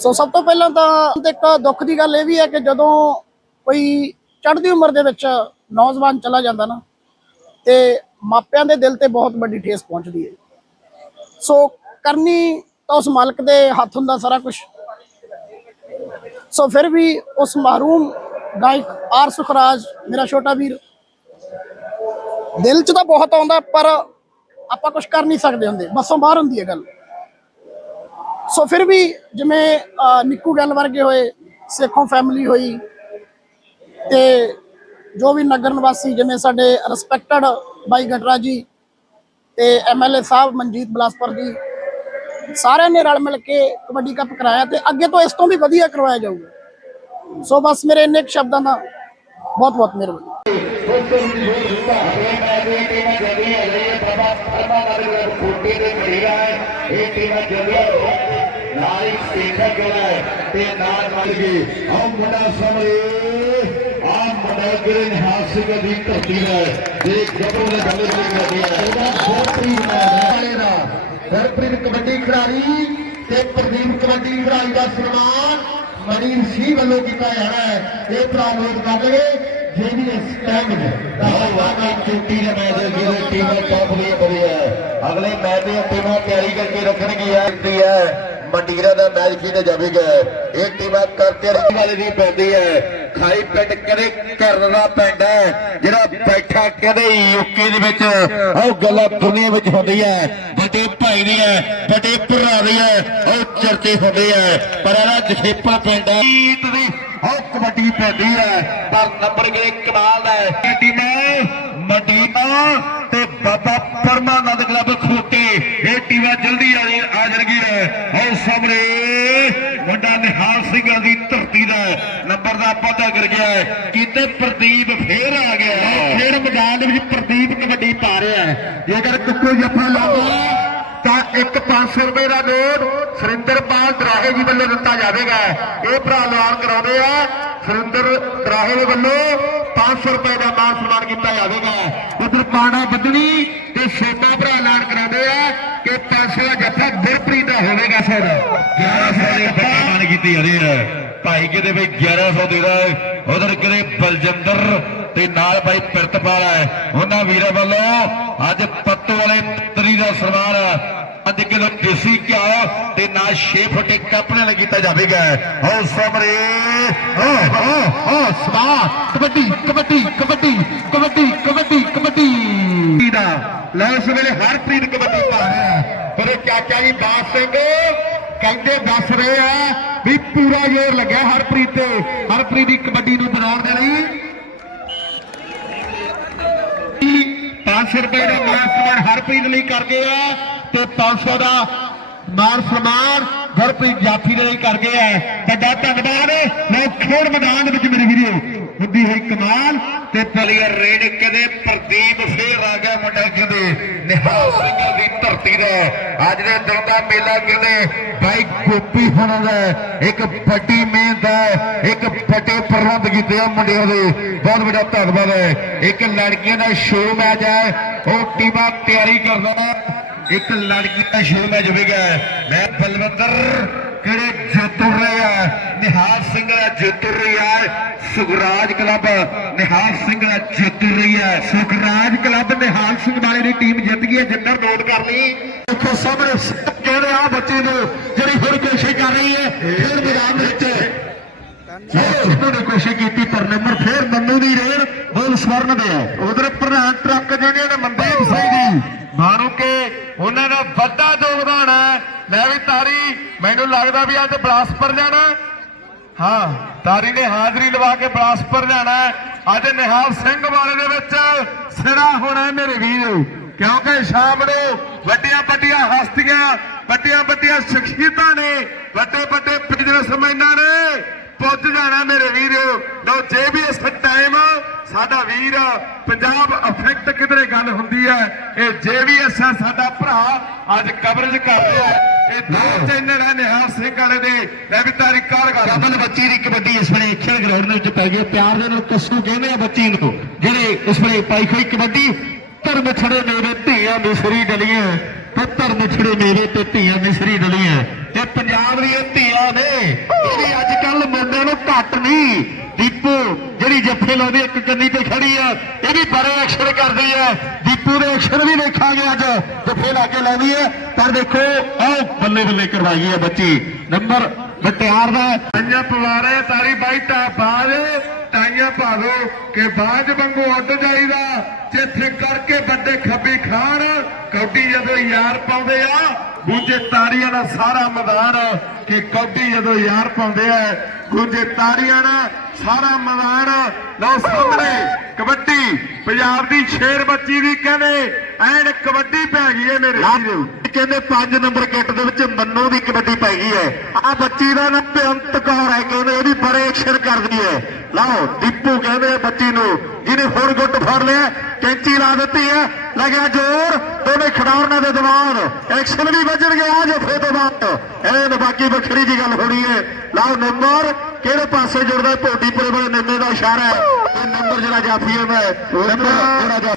ਸੋ ਸਭ ਤੋਂ ਪਹਿਲਾਂ ਤਾਂ ਇੱਕ ਦੁੱਖ ਦੀ ਗੱਲ ਇਹ ਵੀ ਹੈ ਕਿ ਜਦੋਂ ਕੋਈ ਚੜ੍ਹਦੀ ਉਮਰ ਦੇ ਵਿੱਚ ਨੌਜਵਾਨ ਚਲਾ ਜਾਂਦਾ ਨਾ, ਤੇ ਮਾਪਿਆਂ ਦੇ ਦਿਲ ਤੇ ਬਹੁਤ ਵੱਡੀ ਠੇਸ ਪਹੁੰਚਦੀ ਹੈ। ਸੋ ਕਰਨੀ ਤਾਂ ਉਸ ਮਾਲਕ ਦੇ ਹੱਥ ਹੁੰਦਾ ਸਾਰਾ ਕੁਝ ਸੋ ਫਿਰ ਵੀ ਉਸ ਮਹਰੂਮ ਗਾਇਕ ਆਰ ਸੁਖਰਾਜ, ਮੇਰਾ ਛੋਟਾ ਵੀਰ, ਦਿਲ 'ਚ ਤਾਂ ਬਹੁਤ ਆਉਂਦਾ, ਪਰ ਆਪਾਂ ਕੁਝ ਕਰ ਨਹੀਂ ਸਕਦੇ ਹੁੰਦੇ, ਬਸੋਂ ਬਾਹਰ ਹੁੰਦੀ ਹੈ ਗੱਲ। ਸੋ ਫਿਰ ਵੀ ਜਿਵੇਂ ਨਿੱਕੂ ਗੱਲ ਵਰਗੇ ਹੋਏ, ਸੇਖੋਂ ਫੈਮਿਲੀ ਹੋਈ, ਤੇ ਜੋ ਵੀ ਨਗਰ ਨਿਵਾਸੀ ਜਿਵੇਂ ਸਾਡੇ ਰਿਸਪੈਕਟਡ ਬਾਈ ਗਟਰਾ ਜੀ ਤੇ ਐਮਐਲਏ ਸਾਹਿਬ ਮਨਜੀਤ ਬਲਾਸਪੁਰ ਜੀ, ਸਾਰਿਆਂ ਨੇ ਰਲ ਮਿਲ ਕੇ ਕਬੱਡੀ ਕੱਪ ਕਰਾਇਆ ਤੇ ਅੱਗੇ ਤੋਂ ਇਸ ਤੋਂ ਵੀ ਵਧੀਆ ਕਰਵਾਇਆ ਜਾਊਗਾ। ਸੋ ਬਸ ਮੇਰੇ ਇੰਨੇ ਕੁ ਸ਼ਬਦਾਂ ਦਾ ਬਹੁਤ ਬਹੁਤ ਮਿਹਰਬਾਨੀ। ਇਹ ਟੀਮਾਂ ਜੰਗੀਆਂ ਨਾਲ ਹੀ ਸੇਖਾ ਕਿਹੜਾ ਹੈ ਤੇ ਨਾਲ ਨਾਲ ਗਈ ਆਹ ਮੁੰਡਾ ਸਮਰੇ ਆਹ ਮੁੰਡਾ ਨਿਹਾਲ ਸਿੰਘ ਦੀ ਧਰਤੀ ਦਾ ਹੈ ਜੇ ਗੱਭਰੂ ਨੇ ਗੱਲ ਨਹੀਂ ਕਰਦੀ ਹੈ। ਇਹਦਾ ਖੋਪਰੀ ਵਾਲੇ ਦਾ ਹਰਪ੍ਰੀਤ ਕਬੱਡੀ ਖਿਡਾਰੀ ਤੇ ਪ੍ਰਦੀਪ ਕਬੱਡੀ ਖਿਡਾਰੀ ਦਾ ਸਨਮਾਨ ਮਣੀ ਸੀ ਵੱਲੋਂ ਕੀਤਾ ਜਾਣਾ ਹੈ। ਇਹ ਭਰਾ ਨੋਟ ਕਰ ਲਵੇ ਜਿਹੜੀ ਸਟੈਂਡ ਹੈ। ਵਾਗਾ ਚੁੱਟੀ ਦੇ ਮੈਚ ਜਿਹੜੇ ਟੀਮਾਂ ਟੌਪ ਦੀਆਂ ਵਧੀਆ ਅਗਲੇ ਮੈਚ ਦੀਆਂ ਟੀਮਾਂ ਤਿਆਰੀ ਕਰਕੇ ਰੱਖਣਗੀਆਂ। ਹੈ। ਮੰਡੀਰਾ ਦਾ ਮੈਚ ਖੇਡਿਆ ਜਾਵੇਗਾ। ਇਹ ਟੀਮਾਂ ਕਰਕੇ ਵਾਲੇ ਦੀ ਪੈਂਦੀ ਹੈ। ਖਾਈ ਪਿੰਡ ਕਦੇ ਕਰਨ ਦਾ ਪਿੰਡ ਹੈ? ਜਿਹੜਾ ਬੈਠਾ ਕਦੇ ਯੂਕੇ ਦੇ ਵਿੱਚ। ਉਹ ਗੱਲਾਂ ਦੁਨੀਆ ਵਿੱਚ ਹੁੰਦੀਆਂ ਵੱਡੇ ਭਾਈ ਦੀ ਹੈ, ਵੱਡੇ ਭਰਾ ਦੀ ਹੈ, ਉਹ ਚਰਚੇ ਹੁੰਦੇ ਆ ਪਰ ਇਹਦਾ ਜਖੇਪਾ ਪਿੰਡ ਹੈ। ਦੀ ਉਹ ਕਬੱਡੀ ਪੈਂਦੀ ਹੈ। ਪਰ ਨੰਬਰ ਕਿਹੜੇ? ਕਮਾਲ ਦਾ ਹੈ। ਟੀਮਾਂ ਮਦੀਨਾ ਤੇ ਬਾਬਾ ਪਰਮਾਨੰਦ ਕਲੱਬ ਖੋਤੇ। ਇਹ ਟੀਮਾਂ ਜਲਦੀ ਆ ਜਾਣ- ਆ ਜਾਣਗੀਆਂ ਉਹ ਸਾਹਮਣੇ ਵੱਡਾ ਨਿਹਾਲ ਸਿੰਘਾਂ ਦੀ ਧਰਤੀ ਦਾ ਨੰਬਰ ਦਾ ਪਤਾ ਕਰ ਗਿਆ ਹੈ। ਕਿਤੇ ਪ੍ਰਦੀਪ ਫੇਰ ਆ ਗਿਆ ਹੈ। ਖੇਡ ਮੈਦਾਨ ਦੇ ਵਿੱਚ ਪ੍ਰਦੀਪ ਕਬੱਡੀ ਪਾ ਰਿਹਾ ਹੈ। ਜੇਕਰ ਕੁੱਕੂ ਜੱਫਾ ਲਾਉਂਦਾ ਤਾਂ ਇੱਕ 500 ਰੁਪਏ ਦਾ ਨੋਟ ਸੁਰਿੰਦਰਪਾਲ ਦਰਾਹੇ ਜੀ ਵੱਲੋਂ ਦਿੱਤਾ ਜਾਵੇਗਾ। ਇਹ ਭਰਾ ਐਲਾਨ ਕਰਾਉਂਦੇ ਆ ਸੁਰਿੰਦਰ ਦਰਾਹੇ ਦੇ ਵੱਲੋਂ 500 ਰੁਪਏ ਦਾ ਮਾਨ ਸਨਮਾਨ ਕੀਤਾ ਜਾਵੇਗਾ। ਉਧਰ ਪਾਣਾ ਬੱਦਣੀ ਤੇ ਛੋਟਾ ਭਰਾ ਐਲਾਨ ਕਰਾਉਂਦੇ ਆ ਕਿ 500 ਦਾ ਜੱਫਾ ਗੁਰਪ੍ਰੀਤ ਦਾ ਹੋਵੇਗਾ ਸਰ। 1100 ਦੇ ਮਾਨ ਕੀਤੀ ਜਾਂਦੀ ਹੈ। ਭਾਈ ਕਿਤੇ ਬਈ 1100 ਦੇਦਾ ਉਧਰ ਕਿਤੇ ਬਲਜਿੰਦਰ ਤੇ ਨਾਲ ਭਾਈ ਪਿਰਤਪਾਲ ਹੈ। ਉਹਨਾਂ ਵੀਰਾਂ ਵੱਲੋਂ ਅੱਜ ਪੱਤੋ ਵਾਲੇ ਤਰੀ ਦਾ ਸਨਮਾਨ ਅੱਜ ਕਿਲੋ ਦੇਸੀ ਘਿਓ ਤੇ ਨਾਲ 6 ਫੁੱਟੇ ਕੱਪੜੇ ਨਾਲ ਕੀਤਾ ਜਾਵੇਗਾ। ਹੋ ਸਮਰੇ ਹੋ ਹੋ ਹੋ ਸਵਾ ਕਬੱਡੀ ਕਬੱਡੀ ਕਬੱਡੀ ਕਬੱਡੀ ਕਬੱਡੀ ਕਬੱਡੀ। ਦਾ। ਲੈ ਇਸ ਵੇਲੇ ਹਰਪ੍ਰੀਤ ਕਬੱਡੀ ਪਾ ਰਿਹਾ ਹੈ। ਪਰ ਚਾਚਾ ਜੀ? ਬਾਸ ਸਿੰਘ। ਕਹਿੰਦੇ ਦੱਸ ਰਹੇ ਆ ਵੀ ਪੂਰਾ ਜ਼ੋਰ ਲੱਗਿਆ ਹਰਪ੍ਰੀਤ ਤੇ। ਹਰਪ੍ਰੀਤ ਦੀ ਕਬੱਡੀ ਨੂੰ ਬਣਾਉਣ ਦੇ ਲਈ। 500 ਰੁਪਏ ਦਾ ਮਾਨ ਸਨਮਾਨ ਹਰਪ੍ਰੀਤ ਲਈ ਕਰ ਗਏ ਆ ਤੇ 500 ਦਾ ਮਾਨ ਸਨਮਾਨ ਗੁਰਪ੍ਰੀਤ ਜਾਫੀ ਦੇ ਲਈ ਕਰ ਗਏ ਆ। ਵੱਡਾ ਧੰਨਵਾਦ। ਮੈਂ ਖੇਡ ਮੈਦਾਨ ਦੇ ਵਿੱਚ ਮੇਰੇ ਵੀਰੋ। ਹੁੰਦੀ ਹੋਈ ਕਮਾਲ ਤੇ ਪਲੀਅਰ ਰੇਡ ਕਦੇ ਪ੍ਰਦੀਪ ਫੇਰ ਆ ਗਿਆ ਮੁੰਡਾ ਕਹਿੰਦੇ ਨਿਹਾਲ ਸਿੰਘ ਦੀ ਧਰਤੀ ਦਾ। ਅੱਜ ਦੇ ਦਿਨ ਦਾ ਮੇਲਾ ਕਹਿੰਦੇ, ਬਾਈ ਗੋਪੀ ਹੋਣਾ ਦਾ ਇੱਕ ਵੱਡੀ ਮਿਹਨਤ ਹੈ। ਇੱਕ ਵੱਡੇ ਪ੍ਰਬੰਧ ਕੀਤੇ ਆ ਮੁੰਡਿਆਂ ਦੇ। ਬਹੁਤ ਵੱਡਾ ਧੰਨਵਾਦ ਹੈ। ਇੱਕ ਲੜਕੀਆਂ ਦਾ ਸ਼ੋਅ ਮੈਚ ਹੈ। ਉਹ ਟੀਮਾਂ ਤਿਆਰੀ ਕਰਦਾ ਹੈ ਇੱਕ ਲੜਕੀ ਦਾ ਸ਼ੋਅ ਮੈਚ ਹੋਵੇਗਾ। ਮੈਂ ਬਲਵੰਦਰ ਕਿਹੜੇ ਜਿੱਤੂ ਰਿਹਾ ਨਿਹਾਲ ਸਿੰਘ ਦਾ ਜਿੱਤੂ ਰਿਹਾ ਸੁਖਰਾਜ ਕਲੱਬ ਨਿਹਾਲ ਸਿੰਘ ਦਾ ਜਿੱਤੂ ਰਿਹਾ ਸੁਖਰਾਜ ਕਲੱਬ ਨਿਹਾਲ ਸਿੰਘ ਵਾਲੇ ਦੀ ਟੀਮ ਜਿੱਤ ਗਈ ਹੈ ਜਿੰਦਰ ਨੋਟ ਕਰ ਲਈ। ਦੇਖੋ ਸਾਹਮਣੇ ਕਹਿੰਦੇ ਆ ਬੱਚੇ ਨੂੰ? ਜਿਹੜੀ ਹੋਰ ਕੋਸ਼ਿਸ਼ ਕਰ ਰਹੀ ਹੈ, ਫਿਰ ਮੈਦਾਨ ਵਿੱਚ। ਸਿੱਧੂ ਨੇ ਕੋਸ਼ਿਸ਼ ਕੀਤੀ, ਪਰ ਨੰਬਰ ਫੇਰ ਮੰਨੂ ਦੀ ਰੇਡ। ਬੋਲ ਸਵਰਨ ਦੇ। ਉਧਰ ਪ੍ਰਧਾਨ ਟਰੱਕ ਜਿਹੜੇ ਨੇ ਮਨਦੀਪ ਸਿੰਘ ਜੀ ਮਾਨੋ ਕਿ, ਉਹਨਾਂ ਦਾ ਵੱਡਾ ਯੋਗਦਾਨ ਲੈ ਵੀ ਤਾਰੀ, ਮੈਨੂੰ ਲੱਗਦਾ ਵੀ ਅੱਜ ਬਲਾਸਪੁਰ ਜਾਣਾ ਹਾਂ। ਤਾਰੀ ਨੇ ਹਾਜ਼ਰੀ ਲਵਾ ਕੇ ਬਲਾਸਪੁਰ ਜਾਣਾ ਅੱਜ ਨਿਹਾਲ ਸਿੰਘ ਵਾਲੇ ਦੇ ਵਿੱਚ ਸਿਰਾ ਹੋਣਾ ਮੇਰੇ ਵੀਰ। ਕਿਉਂਕਿ ਸ਼ਾਮ ਨੂੰ ਵੱਡੀਆਂ ਵੱਡੀਆਂ ਹਸਤੀਆਂ, ਵੱਡੀਆਂ ਵੱਡੀਆਂ ਸ਼ਖਸੀਅਤਾਂ ਨੇ, ਵੱਡੇ ਵੱਡੇ ਬਿਜ਼ਨਸਮੈਨਾਂ ਨੇ ਪੁੱਜ ਜਾਣਾ ਮੇਰੇ ਵੀਰ। ਲੋ ਜੇ ਵੀ ਇਸ ਟਾਈਮ ਸਾਡਾ ਵੀਰ ਪੰਜਾਬ ਅਫੈਕਟ ਕਿਧਰੇ ਗੱਲ ਹੁੰਦੀ ਹੈ, ਇਹ ਜੇ ਵੀ ਐਸ ਸਾਡਾ ਭਰਾ ਅੱਜ ਕਵਰੇਜ ਕਰ ਰਿਹਾ ਹੈ। ਦੋ ਚੈਨਲ ਹੈ ਨਿਹਾਲ ਸਿੰਘ ਵਾਲੇ ਦੇ। ਲੈ ਵੀ ਤਾਰੀ ਕਾਰ ਕਰ ਬੱਚੀ ਦੀ ਕਬੱਡੀ ਇਸ ਵੇਲੇ ਖੇਡ ਗਰਾਊਂਡ ਦੇ ਵਿੱਚ ਪੈ ਗਈ ਪਿਆਰ ਦੇ ਨਾਲ ਕੱਸੂ ਕਹਿੰਦੇ ਆ ਬੱਚੀ ਨੂੰ? ਜਿਹੜੇ ਇਸ ਵੇਲੇ ਪਾਈ ਹੋਈ ਕਬੱਡੀ ਧਰਮ ਛੜੇ ਮੇਰੇ, ਧੀਆਂ ਮਿਸਰੀ ਡਲੀਆਂ। ਤੇ ਧਰਮ ਛੜੇ ਮੇਰੇ ਤੇ ਧੀਆਂ ਮਿਸਰੀ ਡਲੀਆਂ। ਤੇ ਪੰਜਾਬ ਘੱਟ ਨਹੀਂ। ਦੀਪੂ, ਜਿਹੜੀ ਜੱਫੇ ਲਾਉਂਦੀ ਇੱਕ ਕੰਨੀ ਤੇ ਖੜੀ ਹੈ। ਇਹ ਵੀ ਬੜੇ ਅਕਸ਼ਰ ਕਰਦੀ ਹੈ। ਦੀਪੂ ਦੇ ਅਕਸ਼ਰ ਵੀ ਦੇਖਾਂਗੇ ਅੱਜ। ਜੱਫੇ ਲਾ ਕੇ ਲਾਉਂਦੀ ਹੈ। ਪਰ ਦੇਖੋ, ਆਹ ਬੱਲੇ ਬੱਲੇ ਕਰਵਾਈ ਹੈ ਬੱਚੀ। ਨੰਬਰ ਮਟਿਆਰ ਦਾ। ਤਾਈਆਂ ਪਵਾਰੇ, ਤਾਰੀ ਬਾਈ ਟਾ ਬਾਜ ਤਾਈਆਂ ਪਾ ਦੋ ਕਿ ਬਾਜ ਵਾਂਗੂ ਉੱਡ ਜਾਈਦਾ ਜਿੱਥੇ ਕਰਕੇ ਵੱਡੇ ਖੱਬੀ ਖਾਣ। ਕੌਡੀ ਜਦੋਂ ਯਾਰ ਪਾਉਂਦੇ ਆ ਗੂੰਜੇ ਤਾੜੀਆਂ ਦਾ ਸਾਰਾ ਮੈਦਾਨ ਕਿ ਕੌਡੀ ਜਦੋਂ ਯਾਰ ਪਾਉਂਦੇ ਆ ਗੂੰਜੇ ਤਾੜੀਆਂ ਨਾਲ ਸਾਰਾ ਮੈਦਾਨ। ਲਓ ਸਾਹਮਣੇ ਕਬੱਡੀ ਪੰਜਾਬ ਦੀ ਸ਼ੇਰ ਬੱਚੀ ਦੀ ਕਹਿੰਦੇ ਐਨ ਕਬੱਡੀ ਪੈ ਗਈ ਹੈ ਮੇਰੇ ਵੀਰੋ। ਕਹਿੰਦੇ 5 ਨੰਬਰ ਕਿੱਟ ਦੇ ਵਿੱਚ ਮੰਨੂ ਦੀ ਕਬੱਡੀ ਪੈ ਗਈ ਹੈ। ਆ ਬੱਚੀ ਦਾ ਨਾਮ ਬੇਅੰਤ ਕੌਰ ਹੈ ਕਹਿੰਦੇ ਇਹਦੀ ਬੜੇ ਅਕਸ਼ਰ ਕਰਦੀ ਹੈ। ਲਓ, ਦੀਪੂ ਕਹਿੰਦੇ ਬੱਚੀ ਨੂੰ, ਜਿਹਨੇ ਹੋਰ ਗੁੱਟ ਫੜ ਲਿਆ, ਕੈਂਚੀ ਲਾ ਦਿੱਤੀ ਹੈ, ਲੱਗਿਆ ਜ਼ੋਰ, ਦੋਵੇਂ ਖਿਡਾਰਨਾਂ ਦੇ ਦਿਮਾਗ ਐਕਸ਼ਨ ਵੀ ਵੱਜਣ ਗਿਆ ਜਫੇ ਤੋਂ ਬਾਅਦ। ਇਹ ਬਾਕੀ ਵੱਖਰੀ ਜੀ ਗੱਲ ਹੋਣੀ ਹੈ। ਲਓ, ਨੰਬਰ, ਕਿਹੜੇ ਪਾਸੇ ਜੁੜਦਾ ਭੋਟੀਪੁਰੇ ਵਾਲੇ ਨੰਬਰ ਦਾ ਇਸ਼ਾਰਾ ਹੈ। ਇਹ ਨੰਬਰ ਜਿਹੜਾ ਜਾਫੀ ਹੁੰਦਾ ਹੈ ਨੰਬਰ ਜਿਹੜਾ